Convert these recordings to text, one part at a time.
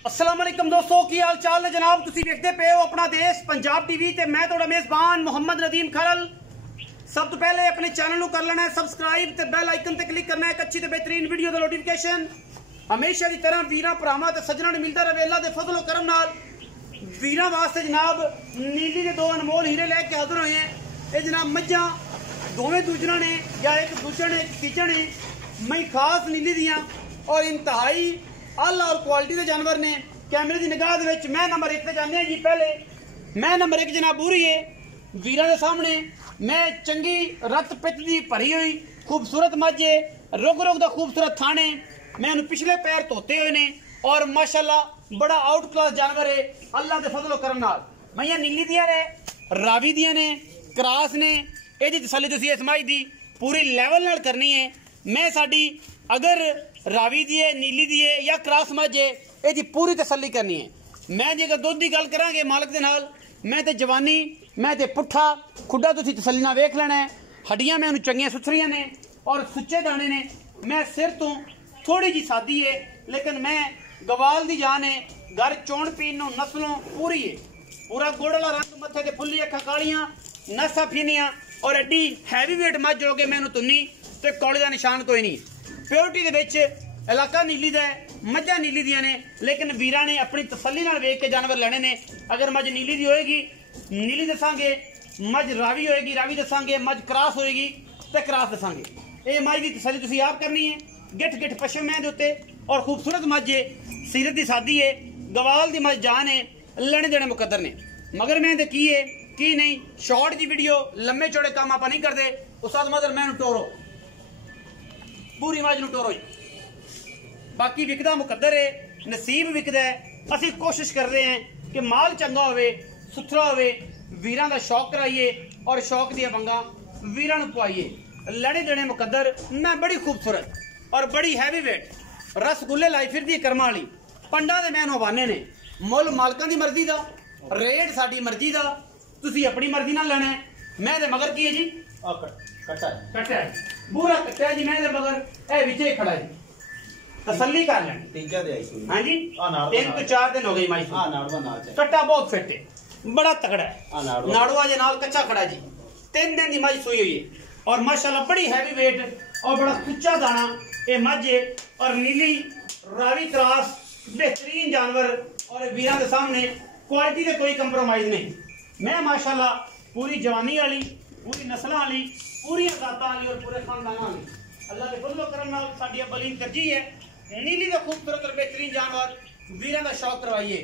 अस्सलाम वालेकुम दोस्तों, की हाल चाल ने जनाब। तुसी देखते पे हो अपना देश पंजाब टीवी ते मैं तुहाडा मेजबान मोहम्मद नदीम खरल। सब तो पहले अपने चैनल कर लेना है सबसक्राइब ते बेल आइकन ते क्लिक करना है एक अच्छी ते बेहतरीन वीडियो दा नोटिफिकेशन हमेशा की तरह वीरां भरावां ते सज्जणां ने मिलता रहे। अल्लाह दे फजल करम नाल वीरां वास्ते जनाब नीली दे दो अनमोल हीरे लेके हाजिर होए हैं। ये जनाब मज्जां दोवें दूजरा ने या एक दूसरे ने तीजा ने मई खास नीली दियां और इंतहाई आला और क्वालिटी के जानवर ने। कैमरे की निगाह दे विच मैं नंबर 1 पे जाने जी। पहले मैं नंबर 1 जनाब बूरी है वीरां दे सामने। मैं चंगी रत पित दी भरी हुई खूबसूरत मझे रुग रुग दा खूबसूरत थाने। मैं पिछले पैर धोते हुए ने और माशाल्लाह बड़ा आउट क्लास जानवर है अल्लाह के फजलो करम नाल। मैया नीली दियां ने, रावी दियां ने, क्रास ने। ये तसली तुसीं इस मझ दी पूरी लैवल नाल करनी है। मैं साडी अगर रावी दी है, नीली दी है या क्रास मझ है, ये पूरी तसली करनी है। मैं जे अगर दुध की गल करांगे मालक दे नाल, मैं ते जवानी मैं ते पुट्ठा खुडा तुसीं तसली नाल वेख लेना है। हड्डियां मैं चंगियां सुथरियां ने और सुच्चे दाने ने। मैं सिर तो थोड़ी जी सादी है लेकिन मैं गवाल दी जान है। घर चोण पीन नस्लों पूरी है। पूरा गुड़ वाला रंग, मत्थे ते फुल्ली अखा कालियां, नसा फीनियां और एडी हैवी वेट मझ हो गए मैनू तुन्नी ते कौले का निशान कोई नहीं। प्योरिटी दे विच इलाका नीली दा है, मझां नीली दियां ने लेकिन वीरां ने अपनी तसल्ली नाल वेख के जानवर लेने ने। अगर मझ नीली दी होएगी नीली दसांगे, मझ रावी होएगी रावी दसांगे, मझ क्रास होएगी ते क्रास दसांगे। ये मझ की तसल्ली तुसीं आप करनी है। गिठ गिठ पशम मैं दे उत्ते और खूबसूरत मझ है, सीरत दी सादी है, गवाल दी मझ जान है, लेने देने मुकद्दर ने। मगर मैं की है की नहीं शॉर्ट की वीडियो लम्बे चौड़े काम आप नहीं करते। उस्ताद मदर मैं टोरो पूरी मझ टोरो। बाकी विकदा मुकद्दर है, नसीब विकदा है। असी कोशिश कर रहे हैं कि माल चंगा होवे, सुथरा होवे, वीरां दा शौक कराइए और शौक दी वंगा वीरां नूं पवाइए। लड़े देने मुकद्दर मैं बड़ी खूबसूरत और बड़ी हैवी वेट रसगुल्ले लाई फिरदी कर्मा वाली पंडा दे मैनू हवाने ने। मुल मालकां दी मर्जी दा, रेट साडी मर्जी दा, तुसीं अपनी मर्जी नाल लेना है। मैं दे मगर की है जी कट्टा है पूरा कट्टा है जी। मैं दे मगर ए विचे खड़ा है तसल्ली कर लें। तीजा दे आई सुई हां जी 3 तो 4 दिन हो गए माई। हां नाड़वा नाल है, कट्टा बहुत फिट है, बड़ा तगड़ा है। नाड़वा जे नाल कच्चा खड़ा जी। 3 दिन दी मझ सोई हुई है और माशाल्लाह बड़ी हैवी वेट और बड़ा सुच्चा दाना ये मझ है। और नीली रावी क्रास बेहतरीन जानवर और वीरां दे सामने क्वालिटी दे कोई कंप्रोमाइज नहीं। मैं माशाल्लाह पूरी जवानी वाली, पूरी नस्ल वाली, पूरी जातां वाली और पूरे खानदान वाली अल्लाह के फजलो करम नाल साडी बलीन तरजीह है। नीली का खूबसूरत और बेहतरीन जानवर वीरां दा शौक करवाइए।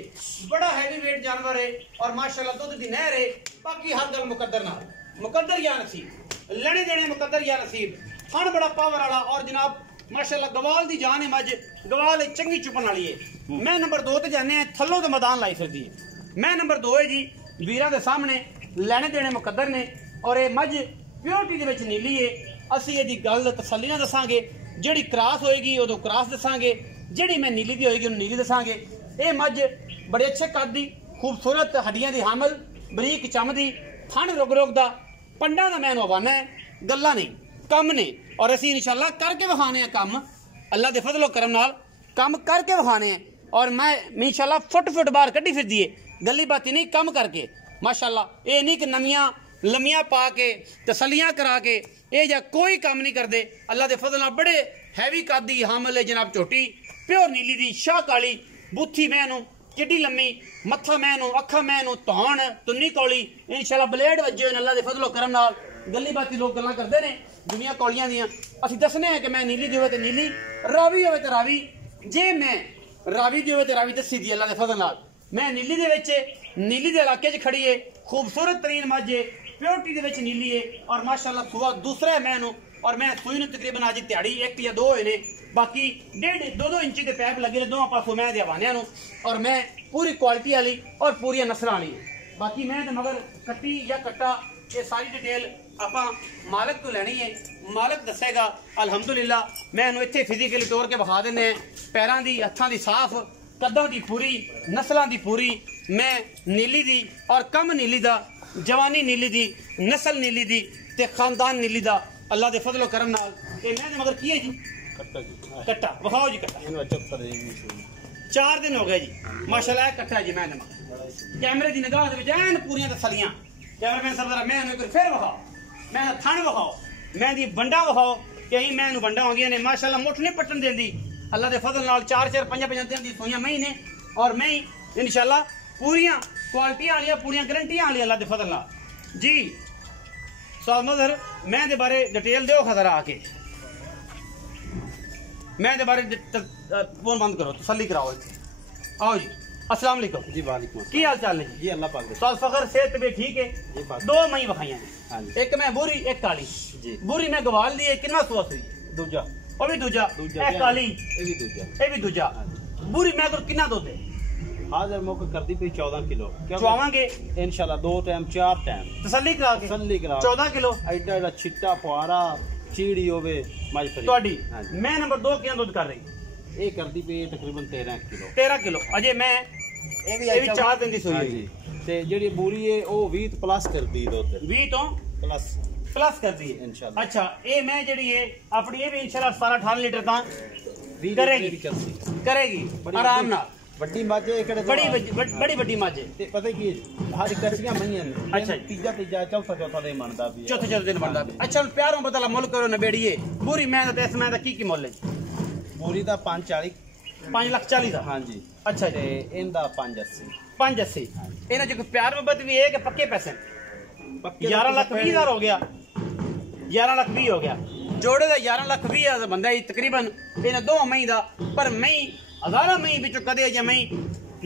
बड़ा हैवी वेट जानवर है और माशाल्लाह दुध दी नहर है। बाकी हर गल मुकद्दर नाल, मुकद्दर या नसीब, लेने देने मुकद्दर या नसीब। फन बड़ा पावर वाला और जनाब माशाल्लाह गवाल दी जान है। मझ गवाल चंगी चुपन वाली है। मैं नंबर 2 ते जाने थल्लों तो मैदान लाई फिरदी है। मैं नंबर 2 है जी वीरां दे सामने लेने देने मुकद्दर ने और ये मझ प्योरिटी दे विच नीली है। असी इहदी गल तसल्ली नाल दसांगे। जिहड़ी क्रास होएगी उदों क्रास दसांगे, जिहड़ी मैं नीली दी होएगी उन्हें नीली दसांगे। ये मझ बड़े अच्छे कद दी, खूबसूरत हड्डियां दी हामल, बरीक चम दी, थन रुग रुग दा, पंडा दा मैनू हवाना है। गल्लां नहीं कम ने और असी इंशाल्लाह करके विखाने हैं कम। अल्लाह दे फजलो करम नाल कम करके विखाने हैं और मैं इंशाल्लाह फुट फुट बाहर कड्डी फिरदी है। गली बाती नहीं कम करके माशाल्लाह। ये नहीं कि नमियां लमियां पा के तसलियां करा के ये जा कोई काम नहीं करते। अल्लाह के फजल बड़े हैवी कद दी हामल है जनाब। झोटी प्योर नीली दी, शाह काली, बूथी मैनू चिड्डी लम्मी, मत्था मैनू, अखा मैनू, धौन तुन्नी कौली, इंशाल्लाह ब्लेड वजे अल्लाह के फजलो करम नाल। गली बाती लोग गल्लां करते हैं दुनिया कौलियां दियां। असीं दसने हैं कि मैं नीली दी होवे ते नीली, रावी होवे ते रावी। जे मैं रावी दी होवे ते रावी दसी दी अल्लाह के फजल नाल। मैं नीली दे विच नीली दे इलाके च खड़ी है, खूबसूरत तरीन मझ है, प्योरिटी दे विच नीली है और माशाल्लाह सुबह दूसरा है मैनू। और मैं सूई नूं तकरीबन अज दिहाड़ी 1 या 2 होए ने। बाकी 1.5-2 इंची के पैप लगे ने दोवां पासों मैं दे हवानियां नूं और मैं पूरी क्वालिटी वाली और पूरी नस्ल वाली। बाकी मैं ते मगर कट्टी या कट्टा ये सारी डिटेल आपां मालक तो लैनी है। मालक दसेगा अल्हम्दुलिल्लाह। मैं इन्हूं इत्थे फिजिकली तौर के विखा दिंदे पैरां दी, हत्थां दी साफ, कद्दां दी पूरी, नस्लां दी पूरी। मैं नीली दी और कम नीली दा, जवानी नीली दी, नस्ल नीली दी ते खानदान नीली दा अल्लाह दे फजलो करम नाल। ते मैं मगर की है जी कट्टा विखाओ जी कट्टा 4 दिन हो गए जी। माशाल्लाह इकट्ठा जी मैं कैमरे की निगाह दे विच ऐन पूरियां तसलियां कैमरामैन साहब जरा मैं एक फिर वखाओ मैं थण वखाओ मैं दी बंडा वखाओ कि मैं बंडा आउंदियां ने माशाल्लाह मुठ नहीं पट्टन देंदी अल्लाह दे फजल नाल 4-4 5-5 दिन दी सोइयां मैं ने और मैं इंशाल्लाह पूरियां क्वालिटी वाली पूरियां गारंटी वाली अल्लाह दे फजल नाल जी साहब मजहर मैं दे बारे डिटेल दो खजरा आके मैं दे बारे फोन बंद करो तसल्ली कराओ आओ जी अस्सलाम वालेकुम जी वालेकुम की हाल चाल है जी अल्लाह पाक साल फखर सेहत भी ठीक है जी दो मई वखाइयां हां एक मैं बुरी एक काली जी बुरी मैं गवाल दी कितना सवा हुई दूजा ओ भी दूजा एक काली ए भी दूजा बुरी मैं को कितना दूध है हाजिर मौके कर दी पे 14 किलो चवावांगे इंशाल्लाह 2 टाइम 4 टाइम तसल्ली करा 14 किलो एडा एडा छिट्टा फुआरा चीड़ी होवे माजफरी तोडी मैं नंबर 2 किया दूध कर रही ये कर दी पे तकरीबन 13 किलो अजे मैं ये भी 4 दिन दी सोई जी ते जेडी बुरी है ओ 20 प्लस कर दी दूध 20 तो प्लस कर दी इंशाल्लाह अच्छा ये मैं जेडी है अपनी ये भी इंशाल्लाह 17-18 लीटर ता करेगी आराम नाल बड़ी माजे एकड़े बड़ी बड़ी माजे ते पता की हर कच्चियां मईयां अच्छा तीजा चौथा दे मनदा भी चौथे दिन बनदा अच्छा प्यारों बदला मुल करो नबेड़िए पूरी मैं ते इसमें दा की मोल है पूरी दा 5,40 दा हां जी अच्छा ते इंदा 580 इना जो प्यार मोहब्बत भी है कि पक्के पैसे पक्के 11,20,000 हो गया 11,20,000 हो गया जोड़े दा 11,20,000 बंदा ही तकरीबन इना दो मई दा पर मई हजारा मई विचों कदे या मई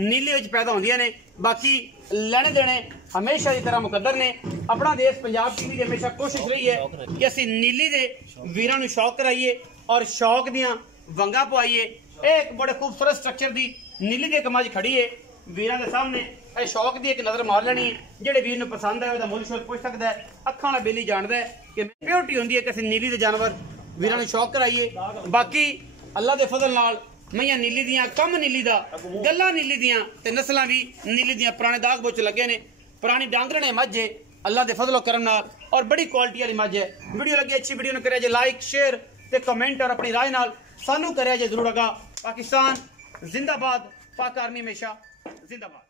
नीली विच पैदा होंदियां ने बाकी लेने देने हमेशा की तरह मुकद्दर ने अपना देश पंजाब टीवी की हमेशा कोशिश रही है कि असी नीली दे वीरां नूं शौक कराइए और शौक दियां वंगा पवाइए एक बड़े खूबसूरत स्ट्रक्चर दी नीली दी कमाज खड़ी है वीरां दे सामने ए शौक दी एक नजर मार लेनी है जेड़े वीर नूं पसंद है ओदा मुल शुल पुछ सकदा है अखां वाला बेली जानदा है कि प्योरिटी होंदी है कि असी नीली दे जानवर वीरां नूं शौक कराइए बाकी अल्लाह दे फजल नाल मईयां नीली दियां कम नीली दा गल्ला नीली दियां ते नस्लां भी नीली दियां पुराने दाग बोच लगे ने पुरानी डांगरने मझ है अल्लाह दे फजलो करम नाल और बड़ी क्वालिटी वाली मझ है वीडियो लगी अच्छी वीडियो नूं करिया जे लाइक शेयर ते कमेंट और अपनी राय नाल सानू करिया जे जरूर आगा पाकिस्तान जिंदाबाद पाक आर्मी हमेशा जिंदाबाद।